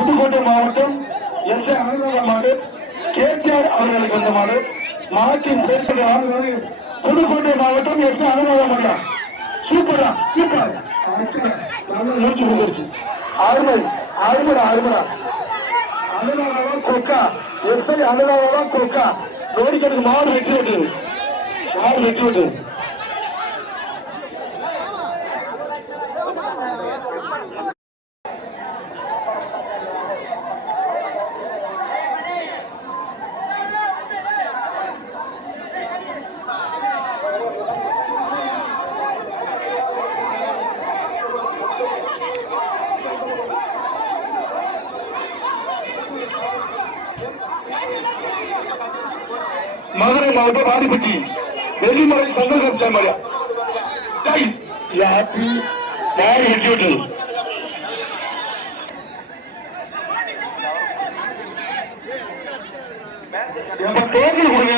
புதுக்கோட்டை மாவட்டம் எஸ். அனுராதா மாடு கேடிஆர் அவர்களுக்கு வந்த மாடு. மாட்டின் பேர் புதுக்கோட்டை மாவட்டம் எஸ். அனுராதா மாடா. சூப்பரா சூப்பர் நல்லா முடிச்சு கொடுத்துருச்சு. அருமை அருமடா அருமடா. அனுராதா கொக்கா எஸ். அனுராதா கொக்கா நோடிக்கிறதுக்கு மாடு வெற்றி விட்டு மாடு வெற்றி விட்டு மதுரை மாவட்டம் வாடிப்பட்டி வெள்ளிமலை சந்தோஷம் சாமாரியா யாத்தி யாரு எட்டிவிட்டு தேர்தல் கொடுங்க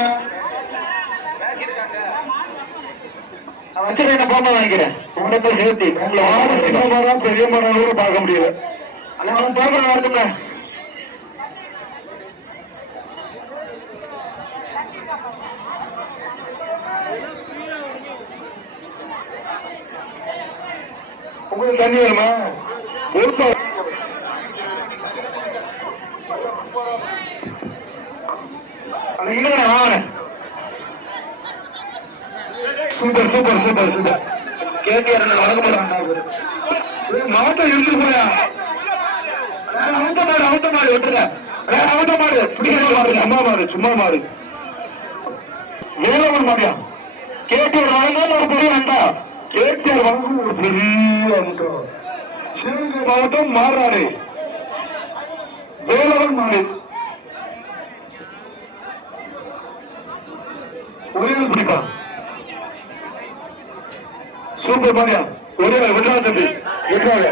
வச்சு போமா நினைக்கிறேன். உங்களை சேர்த்து உங்களை ஆறு சின்ன மரம் பெரிய மரம் கூட பார்க்க முடியல. அவன் பார்க்க நடத்துங்க. உங்களுக்கு தண்ணி வேணுமா? Super super super super. KTR வழங்க மாவட்டம் இருந்து போயா அவத்த மாடு விட்டுருங்க. அவத்த மாடு பிடிக்க அம்மா மாடு சும்மா மாடு வேலவன் மாடியா. கேடிஆர் வழங்க ஒரு பெரிய அண்டா. கேடிஆர் வழங்கும் ஒரு பெரிய அண்டா. சிவகங்கை மாவட்டம் மாறாடு வேலவன் மாடு ஒரே பிடிப்பா. சூப்பர் மாடியா ஒரே விட்டா தம்பி விட்டாங்க.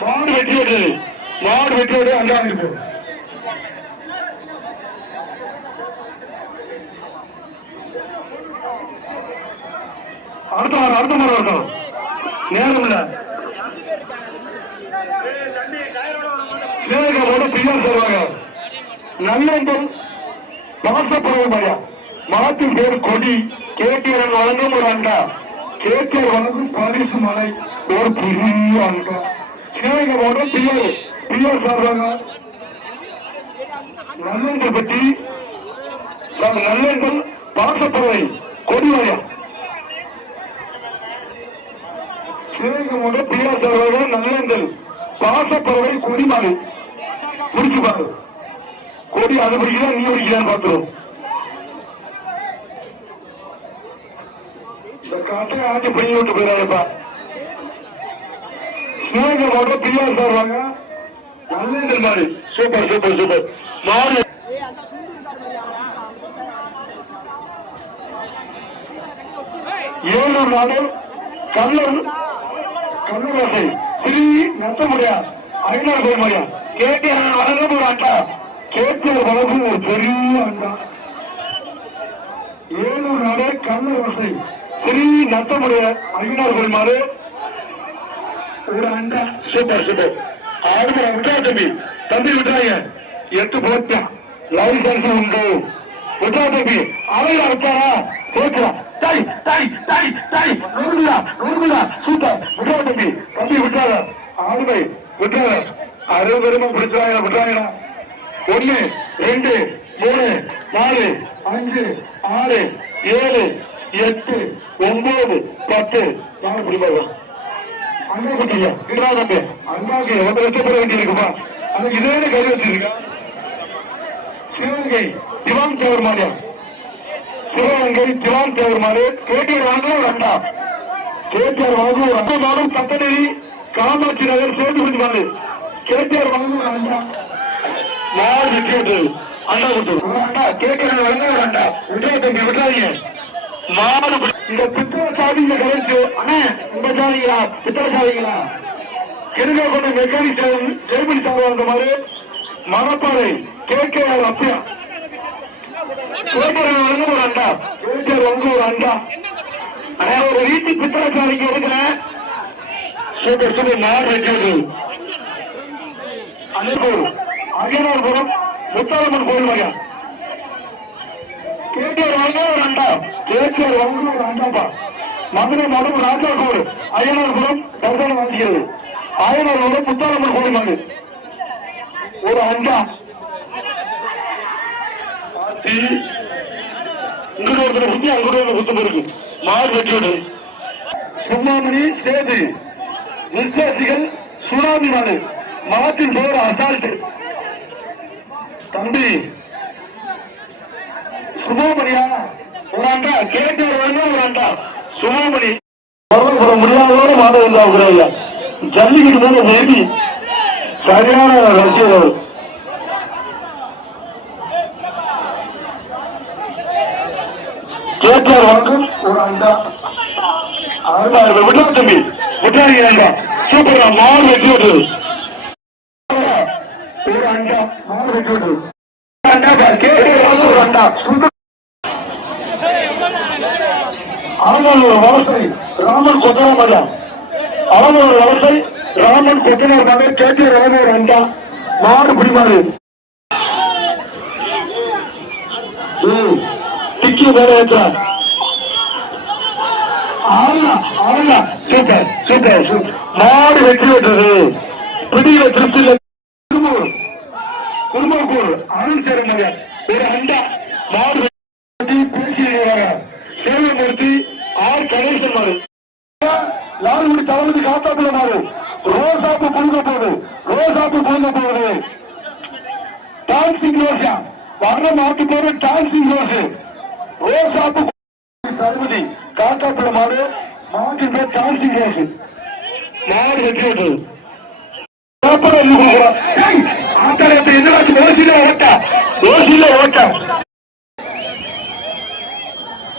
மாடு வெட்டியோடு மாடு வெட்டியோடு அண்டா இருக்கு. அடுத்த வாரம் வரட்டும் நேரம் இல்ல. சேகரோட பிரியார் சொல்லுவாங்க. நல்லம்பம் பாசப்பறவை மாயா மாத்தின் பேர் கொடி. கேடிஆர் வழங்கும் ஒரு அண்டா. கேடிஆர் வழங்கும் பரிசு மலை ஒரு பெரிய அண்டா. சேகரோட பிரியார் சார்பாங்க. நல்லம்பல் பற்றி நல்லம்பல் பாசப்பறவை கொடி மாயா சிவகங்கோட பிரியா சார்பாக நல்லங்கள் பாசப்பறவை கொடிமாறு பிடிச்சு பாரு. கொடி அது பிடிக்கலாம் நீ பிடிக்கலாம் பார்த்துரும். இந்த காட்டை ஆட்டி பண்ணி விட்டு போயிடாதப்பா. சிவகங்கோட பிரியா சார்பாக நல்லங்கள் மாறு. சூப்பர் சூப்பர் சூப்பர் மாறு. ஏழூர் நாடு கல்லூரசை ஸ்ரீ நத்தமுடியா ஐநாறு பேர் மரியா. கேடிஆர் வழங்கும் ஒரு அண்டா. கேடிஆர் வழங்கும் ஒரு பெரிய அண்டா. ஏழூர் நாடு கல்லூரசை ஸ்ரீ நத்தமுடிய ஐநாறு பேர் மாறு ஒரு அண்டா. சூப்பர் சூப்பர் ஆடுமுறை விட்டா தம்பி தம்பி விட்டாங்க. 8 போட்டா லைசன்ஸ் உண்டு. விட்டா தம்பி அவையா விட்டாரா போச்சுடா. தாய் தாய் தாய் தாய் நூறுலா நூறுலா சூப்பர் விட்டா தம்பி தம்பி விட்டாத ஆளுமை விட்டாத 60 பேருமா பிடிச்சாங்க விட்டாங்கடா. 1 2 3 4 5 6 7 8 9 10 நாங்க பிடிப்பாங்க. அண்ணா குட்டியா இதா தம்பி அண்ணாக்கு எவ்வளவு கஷ்டப்பட வேண்டியிருக்குமா? அந்த இதே கை வச்சிருக்கா. சிவகங்கை திவான் தேவர் மாடியா. சிவகங்கை திவான் தேவர் மாடு. கேடிஆர் வாங்க ஒரு அண்டா. கேடிஆர் வாங்க ஒரு அண்டா மாடும். தத்தநெறி காமாட்சி நகர் சேர்ந்து பிடிப்பாரு. கேடிஆர் வாங்க ஒரு அண்டா. மாடு விட்டு அண்டா கொடுத்து ஒரு அண்டா. கேடிஆர் வாங்க ஒரு அண்டா. விட்டா தம்பி விட்டாதீங்க. மாடு இந்த பித்தளை சாதிங்க கலைச்சு அண்ணா இந்த சாதிங்களா பித்தளை சாதிங்களா கெடுக்க கொண்ட மெக்கானிக் செருமணி சார்ந்த மாதிரி மணப்பாறை கேடிஆர் அப்பா. கேடிஆர் வாங்க ஒரு அண்டா. கேடிஆர் வாங்க ஒரு அண்டா. ஆனா ஒரு வீட்டு பித்தளை சாதிங்க இருக்கிறேன். சூப்பர் சூப்பர் மாடு வைக்கிறது அகிலார்புரம் முத்தாரம்மன் கோயில் வகை கேடிஆர் வாங்க ஒரு அண்டா கேடிஆர் வாங்க ஒரு அண்டாப்பா மதுரை மடுப்பு ராஜாக்கூர் அய்யனார்புரம் சர்தான வாசிக்கிறது அய்யனார்புரம் முத்தாரம்மன் கோயில் மகன் ஒரு அண்டா இங்கிட்ட ஒருத்தர் குத்தி அங்கிட்ட ஒரு குத்து இருக்கு மாடு வெட்டியோடு சும்மாமணி சேது விசுவாசிகள் சுனாமி மாடு மாட்டின் பேர் அசால்ட் தம்பி சுமோமணியா ஒரு அண்டா கேட்டார் ஒரு அண்டா சுமோமணி முடியாதோட மாட இருந்தா ஜல்லிக்கட்டு மேல வேண்டி சரியான ரசிகர் அவர் கேட்டார் வாங்கும் ஒரு அண்டா விட்டா தம்பி விட்டாங்க அண்டா சூப்பரா மாடு வெட்டி விட்டு ஒரு அண்டா மாடு வெட்டி விட்டு ஆலமூர் வலசை ராமன் கொத்தனார் மகன் ஆலமூர் வலசை ராமன் கொத்தனார் மகன் கேட்டு ராமர் அண்டா மாடு பிடிமாறு டிக்கி வேற ஏற்றார் சூப்பர் சூப்பர் சூப்பர் மாடு வெற்றி பெற்றது பிடியில திருப்தியில திருமூர் அருண் சேரமங்க ஒரு அண்டா மாடு பேசி சேவைமூர்த்தி ஆர் கணேசன் மாறு லால்குடி தளபதி காத்தாப்புல மாறு ரோசாப்பு புழுங்க போகுது டான்சிங் ரோசா வர்ற மாட்டு போற டான்சிங் ரோஸ் ரோசாப்பு தளபதி காத்தாப்புல மாறு மாட்டின் பேர் டான்சிங் ரோஸ் மாடு வெற்றி விட்டது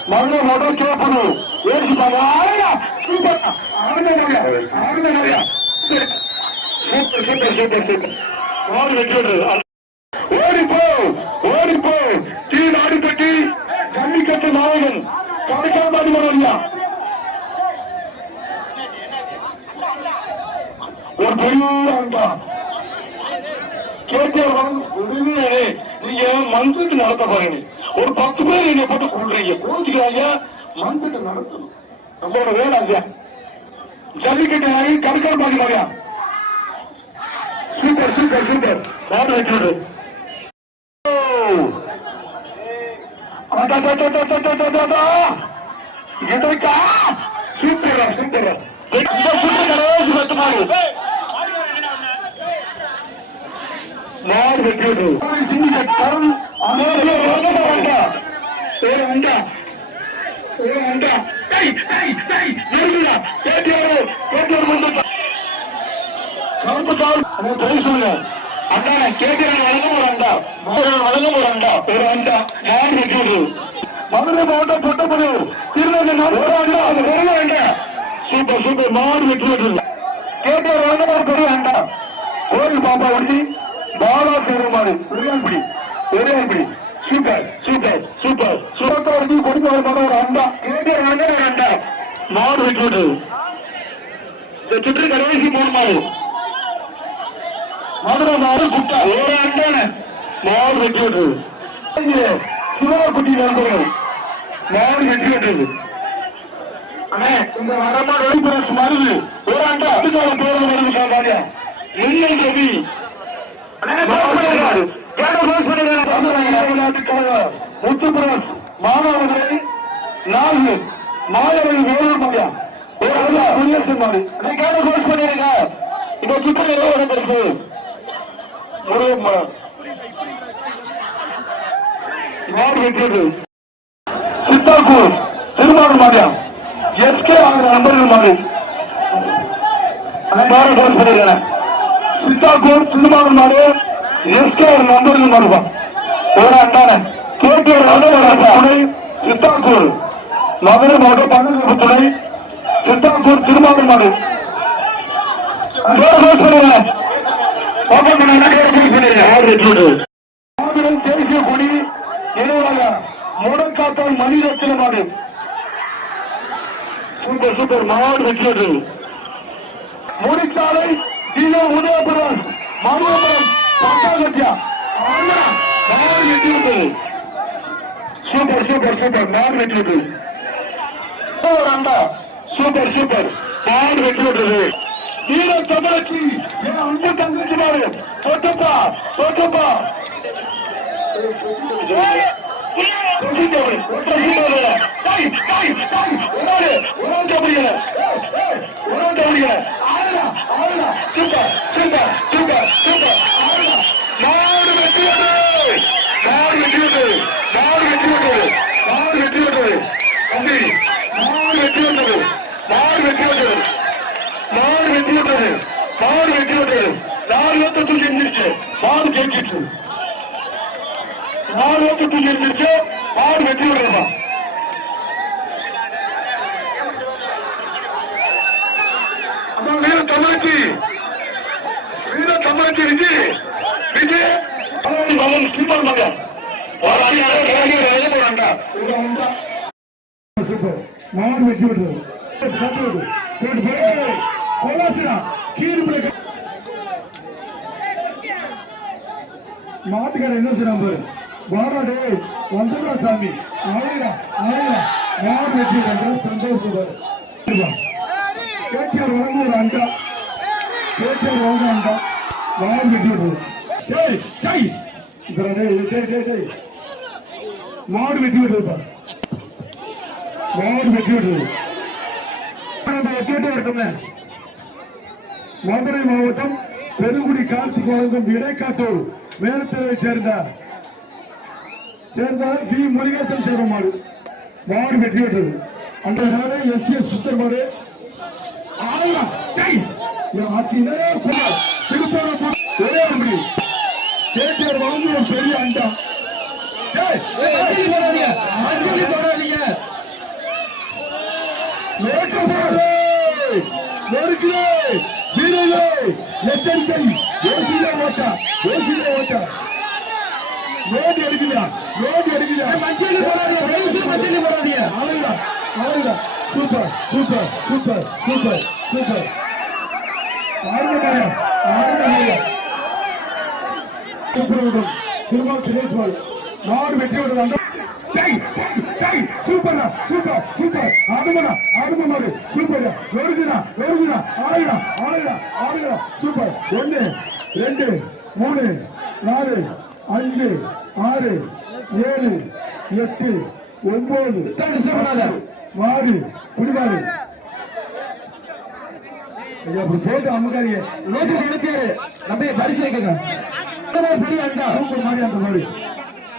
மண்ணு மட்டும் கேட்பணும் ஓடிப்போ தீ நாடு கட்டி ஜல்லிக்கட்டு நாயகன் கடைக்காம ஐயா ஒரு பெரிய நீங்க மந்த்துக்கு நடத்த பாருங்க ஒரு 10 பேர் என்னை போட்டு கொள்றீங்க கோச்சுக்கிறாங்க மந்த்துக்கு நடத்தணும் நம்மளோட வேலை ஐயா ஜல்லிக்கட்டு ஆகி கடுக்கல் பாடி மாதிரியா சூப்பர் சூப்பர் சூப்பர் மாடு வச்சு சூப்பரா சூப்பரா மாடு வெற்றி சொல்லுங்க அண்ணா கேட்கிறேன் வழங்கும் ஒரு அண்டா வழங்கும் ஒரு அண்டா ஒரு அண்டா மாடு வெற்றி மதுரை மாவட்டம் பொட்டப்படியூர் திருநெல்வேலி சூப்பர் சூப்பர் மாடு வெற்றி கேட்டார் வழங்கும் ஒரு பெரிய அண்டா கோயில் பாப்பா வண்டி பாலா சேருமாறு ஒரேபிடி சூப்பர் சூப்பர் சூப்பர் சூப்பர் கொடுக்க ஒரு அண்டா கேட்டார் ஒரு அண்டா மாடு வெற்றி இந்த சுற்று கடைசி போடுமாறு மதுரை மாடு குட்டா ஒரு அண்டான மாடு வெற்றி விட்டது சிவாக்குட்டி நண்பர்கள் மாடு வெற்றி விட்டது இந்த வரமாடு வெளிப்புற மருது ஒரு அண்டா அதுக்கான பேர் வருது எங்கள் ரவி முத்துபிரஸ் மாணவர்களை 4 மாணவர்கள் வேலூர் மதியா குடியரசு மாடு பண்ணிருக்க இப்ப சுற்று ஒரு பரிசு மாடு வெற்றது சித்தாக்கூர் திருமாவூர் மாடியா எஸ்கே நண்பர்கள் மாடு பண்ணிருக்கேன் சித்தாக்கூர் திருமாவூர் மாடு எஸ்கே நண்பர்கள் மாடுபா ஒரு அண்டான கேட்டு துணை சித்தாக்கூர் மதுரை மாவட்டம் பங்கேற்பு துணை சித்தாக்கூர் திருமாவூர் மாடு தேசிய கொடி நினைவாக முடக்காத்தால் மணிரத்தின மாடு சூப்பர் சூப்பர் மாடு வெற்றி முடிச்சாலை உதயபிரகாஷ் மாரியம்மன் பட்டாசத்தியா நாடு வெற்றி விட்டது. சூப்பர் சூப்பர் சூப்பர் நாடு வெற்றி விட்டது. ஒரு அண்டா சூப்பர் சூப்பர் நாடு வெற்றி விட்டது. வீர தமிழச்சி என் அன்பு தங்கச்சி மாறு தொட்டப்பா தொட்டப்பா மாடு ஜெயிச்சிச்சு. மாடு ஜெயிச்சிச்சு. மாடு வெற்றி விடுறதா வீர தமிழ்ச்சி விஜய் விஜய் மகன் சீமன் மகன் மாடு வெற்றி விடுறது. மாட்டுக்கார என்ன செய்யறாங்க வாடாடே வந்துடா சாமி அழகா அழகா மாடு வெற்றி சந்தோஷம். கேட்டியார் வழங்க ஒரு அண்டா கேட்டியார் வழங்க அண்டா மாடு வெற்றி விடுறது. மாடு வெற்றி விடுறதுப்பா மாடு வெற்றி விடுறது. கேட்டு இருக்கும்ல மதுரை மாவட்டம் பெருங்குடி கார்த்திக் வழங்கும் இடைக்காட்டூர் மேலத்தேவை சேர்ந்தார் வி முருகேசன் சேர்ந்த மாடு மாடு வெற்றி விட்டது. அந்த நாடு எஸ் சுத்தர் மாடு திருப்பூர் வாழ்ந்து ஒரு பெரிய அண்டா எச்சரிக்கை யோசிக்க மாட்டா ரோடு எடுக்கலையா அழகா super super super super super Thirumal Suresh மாடு வெற்றி விடுறது. சூப்பர் சூப்பர் சூப்பர் ஆடுமாறு சூப்பர் ஆளுடா சூப்பர் 1 2 3 4 5 6 7 8 9 மாடு குடிமாடு போட்டு அமுக்காதீங்க. நம்ம பரிசு வைக்க பெரிய அண்டா சூப்பர் மாடு அந்த மாடு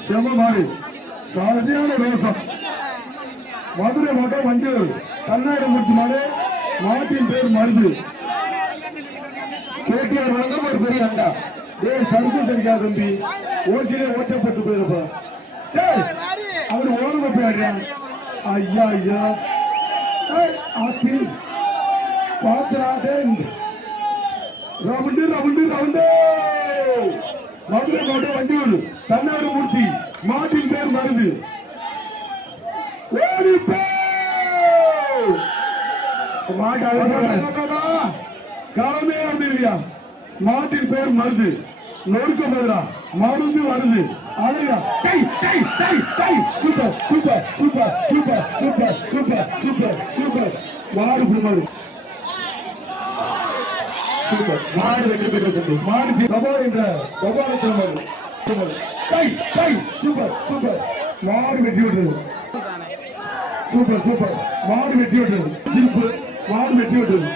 செம மாடு சரியான ரோசம். மதுரை மாவட்டம் வண்டியூர் கர்நாடக மூர்த்தி மாடு மாட்டின் பேர் மருது கேட்டியார் வழங்கும் ஒரு பெரிய அண்டா. சர்வீஸ் அடிக்காத தம்பி ஓசிலே ஓட்டப்பட்டு போயிருப்பா அவரு ஓடும போயிடுறா. ஐயா ஐயா ஆத்தி பாத்திராட்டே ரவுண்டு மதுரை மாவட்டம் வண்டியூர் கர்நாடக மூர்த்தி மாட்டின் பேர் மருது காலமே வருது இல்லையா மாட்டின் பேர் மருது நொறுக்க போதுரா மருது வருது அழகா super super super super super super super super மாடு மாடு சூப்பர் மாடு வெற்றி பெற்றது. மாடு சபா என்ற சபாலத்தில் மாடு சூப்பர் சூப்பர் மாடு வெற்றி விட்டது. சூப்பர் சூப்பர் மாடு வெற்றி விட்டது. சிரிப்பு மாடு வெற்றி விட்டது.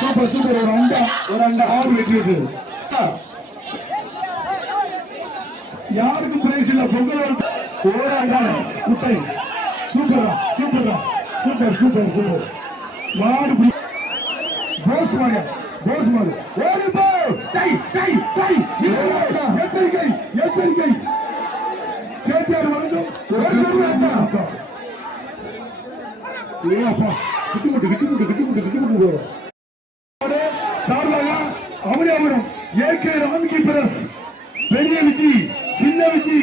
சூப்பர் சூப்பர் ஒரு அண்டா ஆடு வெற்றி விட்டது. யாருக்கும் பிரைஸ் இல்ல பொங்கல் ஒரு அண்டா குட்டை சூப்பரா சூப்பரா சூப்பர் சூப்பர் சூப்பர் மாடு போஸ் மாடு ஓடி போ எச்சரிக்கை எச்சரிக்கை கேட்டியார் வழங்கும் சார்பாக அவனியாபுரம் ஏகே ராம்கி பிரஸ் பெரிய விஜி சின்ன விஜி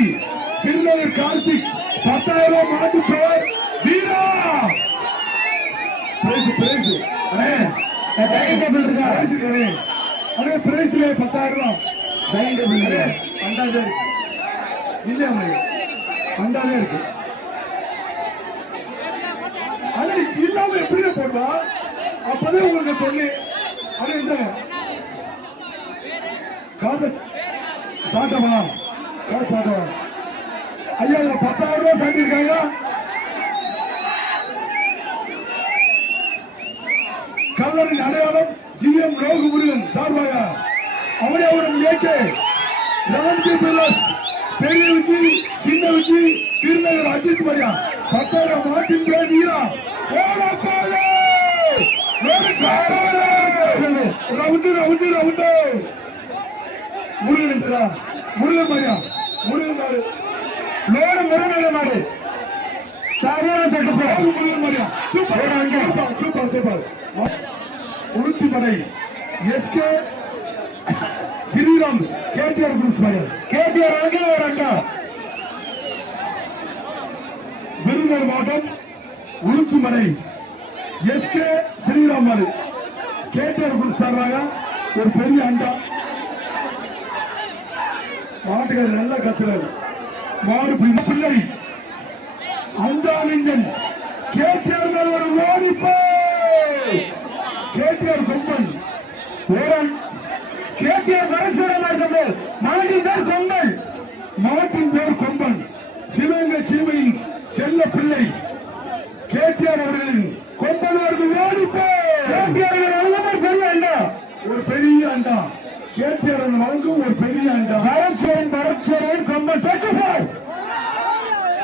திருநகர் கார்த்திக் 10,000 மாட்டு பெயர் வீரா பிரைஸ் பிரைஸ் அண்ணே டைனிங் டேபிள் இருக்கா அண்ணே பிரைஸ்ல 10000 டைனிங் டேபிள் இருக்கு அண்டாதே இருக்கு இல்ல அண்ணே அண்டாதே இருக்கு அண்ணே இல்லாம எப்படி போடுவா அப்பதான் உங்களுக்கு சொன்னேன் அண்ணே இந்த காசு சாட்டமா காசு சாட்டமா ஐயா 10000 ரூபாய் சாட்டிருக்காங்க கல்லரின் அடையாளம் ஜிஎம் ரோகு முருகன் சார்பாக அவனியாவுடன் ஏகே ராம்ஜி பில்லஸ் பெரிய விஜி சின்ன விஜி திருநகர் அஜித் மரியா 10000 மாட்டின் பேர் வீரா round round round Murugan Murugan மரியா முருகன் மாடு மேடு முருகன் மாடு சரியான முருகன் மரியா சூப்பர் சூப்பர் சூப்பர் உளுத்திமலை SK Sriram KTR groups KTR ஒரு அண்டா விருதுநகர் மாவட்டம் உளுத்திமலை எஸ்கே ஸ்ரீராம் மாடு கேடிஆர் குரூப் சார்பாக ஒரு பெரிய அண்டா மாட்டுக்கார நல்லா கத்துறாரு மாடு பிள்ளை அஞ்சாம் இஞ்சன் கேடிஆர் மேல் ஒரு ஓடிப்போ கேடிஆர் கொம்பன் கேடிஆர் வரசூரமாக மாட்டின் பேர் கொம்பன் மாட்டின் பேர் கொம்பன் சிவகங்கை சீமையின் செல்ல பிள்ளை கேடிஆர் அவர்களின் கொம்பன் அவர்கள் ஓடிப்போ கேடிஆர் பெரிய அண்டா ஒரு பெரிய அண்டா கேடிஆர் வழங்கும் ஒரு பெரிய அண்டா பரச்சேரன் கொம்பன்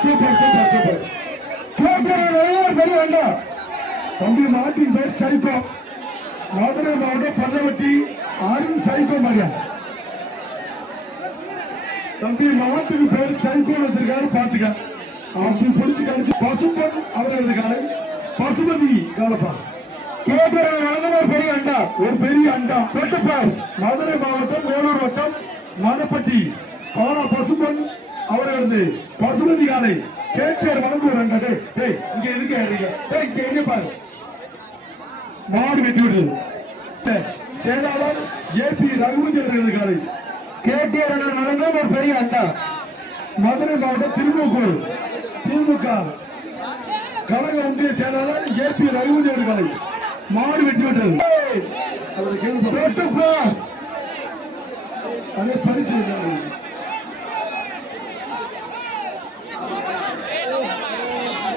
சூப்பர் சூப்பர் சூப்பர் கேடிஆர் பெரிய அண்டா தம்பி மாட்டின் பேர் சைக்கோ மதுரை மாவட்டம் பல்லவட்டி ஆர்மி சைக்கோ மரியா தம்பி மாட்டுக்கு பேர் சைக்கோ வச்சிருக்காரு பாத்துக்க அவனுக்கு பிடிச்சு கடிச்சு பசும்பன் அவரது காலை பசுபதி காலப்பா கேடிஆர் பெரிய அண்டா ஒரு பெரிய அண்டா பெட்டுப்பார் மதுரை மாவட்டம் வேலூர் வட்டம் மணப்பட்டி பாரா பசும்பன் அவரது பசுபதி காலை கேடிஆர் வழங்கும் ஒரு அண்டா டேய் இங்க எதுக்கு ஏறீங்க டேய் இங்க எங்க பாரு மாடு வெட்டி விடுறது செயலாளர் ஏபி ரகுபதி அவர்கள் காலை கேடிஆர் வழங்கும் ஒரு பெரிய அண்டா மதுரை மாவட்டம் திருமூக்கூர் திமுக கழக ஒன்றிய செயலாளர் ஏபி ரகுபதி அவர்கள் காலை மாடு வெட்டி விடுறது அதே பரிசு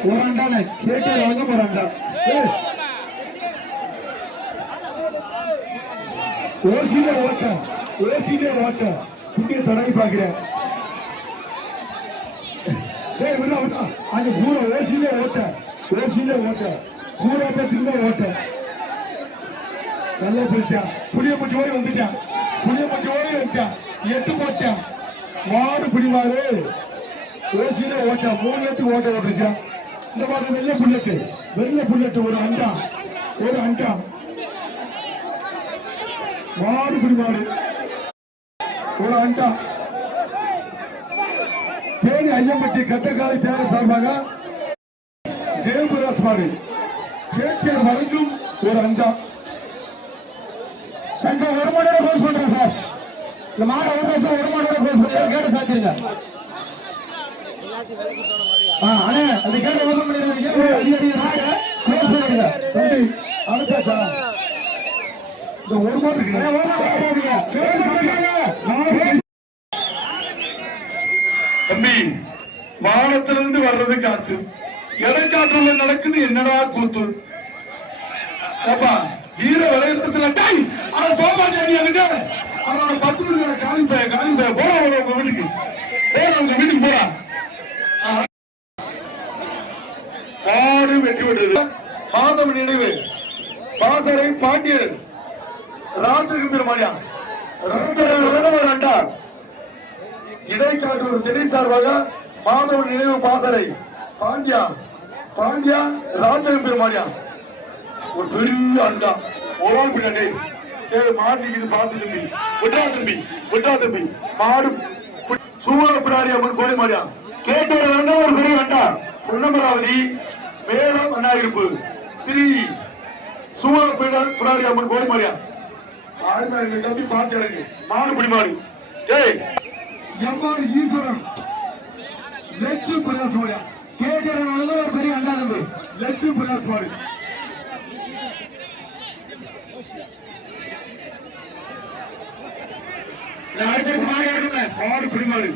ஒரு அண்டான கேடிஆர் வழங்கும் ஒரு அண்டா ஓசிலே ஓட்ட குட்டியை தொடங்கி பாக்குறேன் அந்த பூரா ஓசிலே ஓட்ட பூராட்ட திரும்ப ஓட்ட நல்லா போயிட்டான் புளியப்பட்டி ஓய் வந்துட்டான் எட்டு போட்டான் மாடு பிடிவாரு ஓசிலே ஓட்ட 3 எட்டு ஓட்ட ஓட்டுச்சான் இந்த மாதிரி வெள்ளை புல்லட்டு ஒரு அண்டா மாடு பிடிமாடு ஒரு அண்டா தேனி ஐயம்பட்டி கட்டக்காலை தேவை சார்பாக ஜெயபிரகாஷ் மாடு கேடிஆர் வரைக்கும் ஒரு அண்டா சங்கம் ஒரு மணி நேரம் க்ளோஸ் பண்றேன் சார் இந்த மாடு ஒரு மணி நேரம் க்ளோஸ் பண்ணி கேட்டு சாத்திருங்க அண்ணே அந்த கேட்ட ஓபன் பண்ணிடுங்க க்ளோஸ் பண்ணிடுங்க தம்பி அடுத்தாச்சா இந்த ஒரு மாடு தம்பி வானத்திலிருந்து வர்றது காத்து எடைக்காட்டுல நடக்குது என்னடா கூத்து அப்பா வீர விளையாட்டுல அவன் போக மாட்டேன் அவன் 10 மணிக்கு காலி போய போற உங்க வீட்டுக்கு போறா மாடு வெட்டி விடுறது மாதவ நினைவு பாசறை பாண்டியர் ராஜகிருஷ்ண பெருமாயா ஒரு அண்டா இடைக்காட்டூர் திணை சார்பாக மாதவ நினைவு பாசறை பாண்டியா ராஜகிருஷ்ண பெருமாயா ஒரு பெரிய அண்டா ஓவால் பின்னாடி மாட்டிக்கு பார்த்து விட்டா தம்பி மாடு சூழ பிடாரி அம்மன் கோழி மாடியா கேட்டு ஒரு பெரிய அண்டா பொன்னமராவதி மேலும் அண்ணாயிருப்பு ஸ்ரீ சூழல் புராரி அம்மன் கோடிமாரியா 1000 தம்பி பாக்கிறாங்க மாடு பிடிமாடு ஏய் எம்ஆர் ஈஸ்வரன் லட்சுமி பிரகாஷ் மாடியா கேட்டரன் ஒரு பெரிய அண்டா தம்பி லட்சுமி பிரகாஷ் மாடி மாடு பிடிமாடு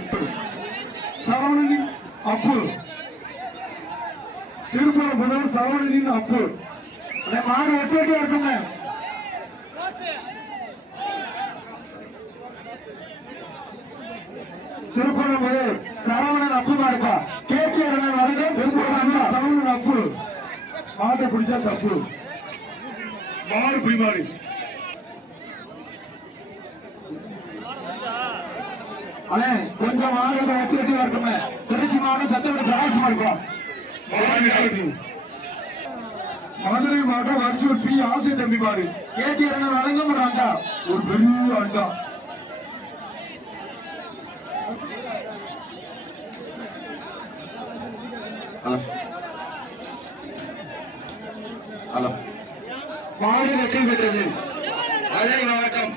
சரவணனின் அப்பு திருப்பூர் புதர் சரவணனின் அப்பு மாடு எட்டு இருக்குங்க திருப்பூர் சரவணன் அப்பு மாடுப்பா கேட்டியர் வழங்க திருப்பூர் சரவணன் அப்பு மாட்டை பிடிச்சா தப்பு மாடு பிடிமாடு அண்ணே கொஞ்சம் ஆளுங்க எட்டு இருக்குங்க திருச்சி மாவட்டம் சத்தப்படி பிரகாசமா இருக்கும் மதுரை மாவட்டம் வரிச்சூர் பி ஆசை தம்பி மாடு கேட்டியர் வழங்க ஒரு அண்டா ஒரு பெரிய அண்டா மாடு வெற்றி பெற்றது மதுரை மாவட்டம்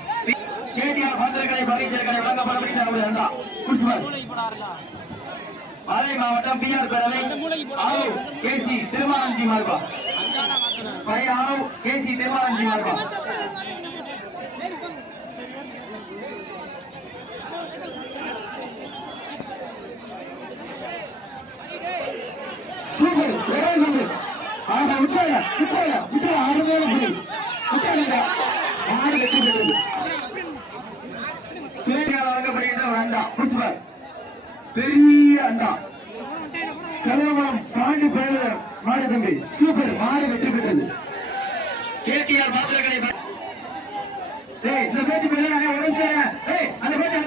கேடிஆர் பத்திரக்கடை பர்னிச்சர் கடை வழங்கப்படக்கூடிய ஒரு அண்டா குடிச்சுவார் மதுரை மாவட்டம் பிஆர் பேரவை ஆரோ கேசி திருமானஞ்சி மார்பா ஆரோ கேசி திருமானஞ்சி மார்பா சூப்பர் விட்டாயா அருமையான புள்ளி விட்டாங்க மாடு வெற்றி பெற்றது வழங்கப்படுகின்ற ஒரு அண்டா குடிச்சுவார் பெரிய அண்டா கலவரம் பாண்டி பேர மாடு தம்பி சூப்பர் மாடு வெற்றி பெற்றது கேடிஆர் பாத்திரக்கடை இந்த பேச்சு பேரு ஒரு நிமிஷம் அந்த பேச்சு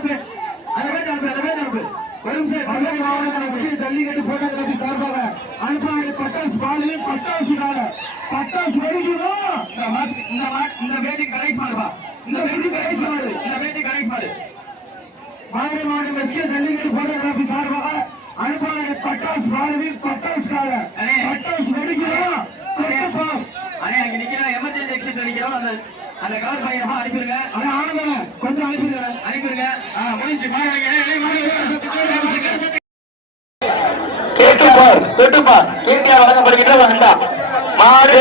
அனுப்பு ஒரு நிமிஷம் ஜல்லிக்கட்டு போட்டோ சார்பாக அனுப்பாடு பட்டாசு பாலு பட்டாசு பட்டாசு வெடிக்கணும் இந்த பேச்சுக்கு கடைசி மாடுப்பா இந்த பேச்சு கடைசி மாடு மதுரை மாவட்டம் எஸ்கே ஜல்லிக்கட்டு போட்டோகிராபி சார்பாக அனுப்பாடு பட்டாசு பாலுவில் பட்டாசு பட்டாசு வெடிக்கணும் அங்க நிக்கிறோம் எமர்ஜென்சி எக்ஸிட் நிக்கிறோம் அந்த கவர் பையனமா அனுப்பிடுங்க ஆனந்தன கொஞ்சம் அனுப்பிடுங்க முடிஞ்சு வழங்கப்படுகின்ற ஒரு அண்டா மாடு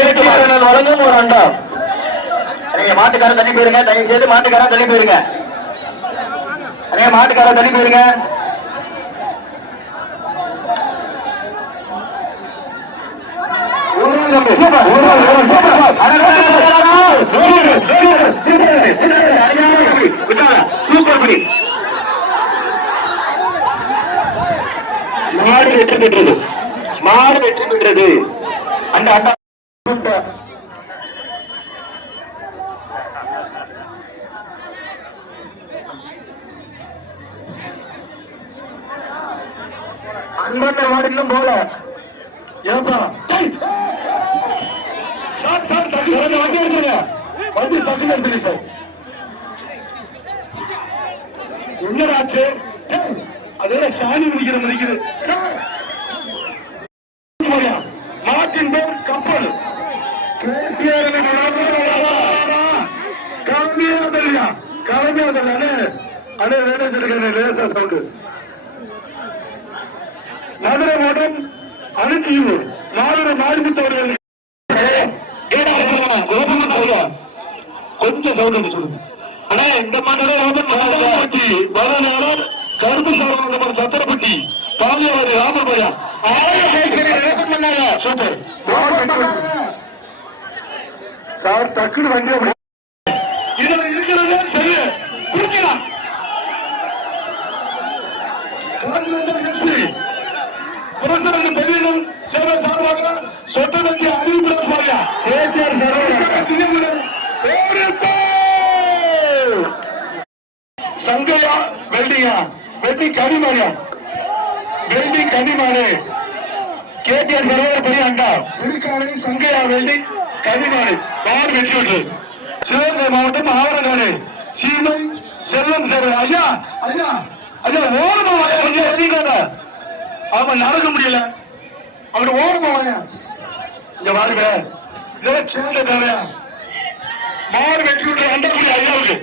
வழங்கும் ஒரு அண்டா மாட்டுக்காரன் தள்ளி போயிருங்க தயவு செய்து மாட்டுக்காரன் தள்ளி போயிருங்க மாட்டுக்காரன் தள்ளி போயிருங்க மாடு வெற்றி பெற்றது அந்த அண்டா அன்பட்ட மாடிலும் போல ஏப்பா வண்டி எடுத்துருங்க வண்டி சட்டு எடுத்துருங்க சார் என்னடாச்சு அதே சாணி முடிக்கிறது மாட்டின் பேர் கப்பல் மதுரை மாவட்டம் அனுச்சியூர் மாதுரை மாரிமுத்தவர்கள் கொஞ்சம் சவுண்ட் சொல்லுங்க ஆனா இந்த மாதிரி கருப்பு சார் சத்திரப்பட்டி பாலியவாதி ராமபையா சூப்பர் சார் டக்குனு வண்டி இதுல இருக்கிறது சரி குடிக்கலாம் பெரியதும் சேவை சார்பாக சொட்டு நம்பி அறிவிப்பு Sangaiah வெல்டிங்கா welding கனிமாரியா welding கனிமாடு KTR Sarovar பெரிய அண்டா திருக்காலை சங்கையா வெல்டிங் கனிமாடு மாடு வெற்றி விட்டு சிவகங்கை மாவட்டம் ஆவரங்காடு சீமை செல்வம் சேவை ஐயா ஐயா ஐயா ஓரமா ஆமா நடக்க முடியல அவர் ஓரமா இங்க பாருங்க இதெல்லாம் சேர்ந்த தேவையா மாடு வெட்டி விட்டு 2 ஐயாவுக்கு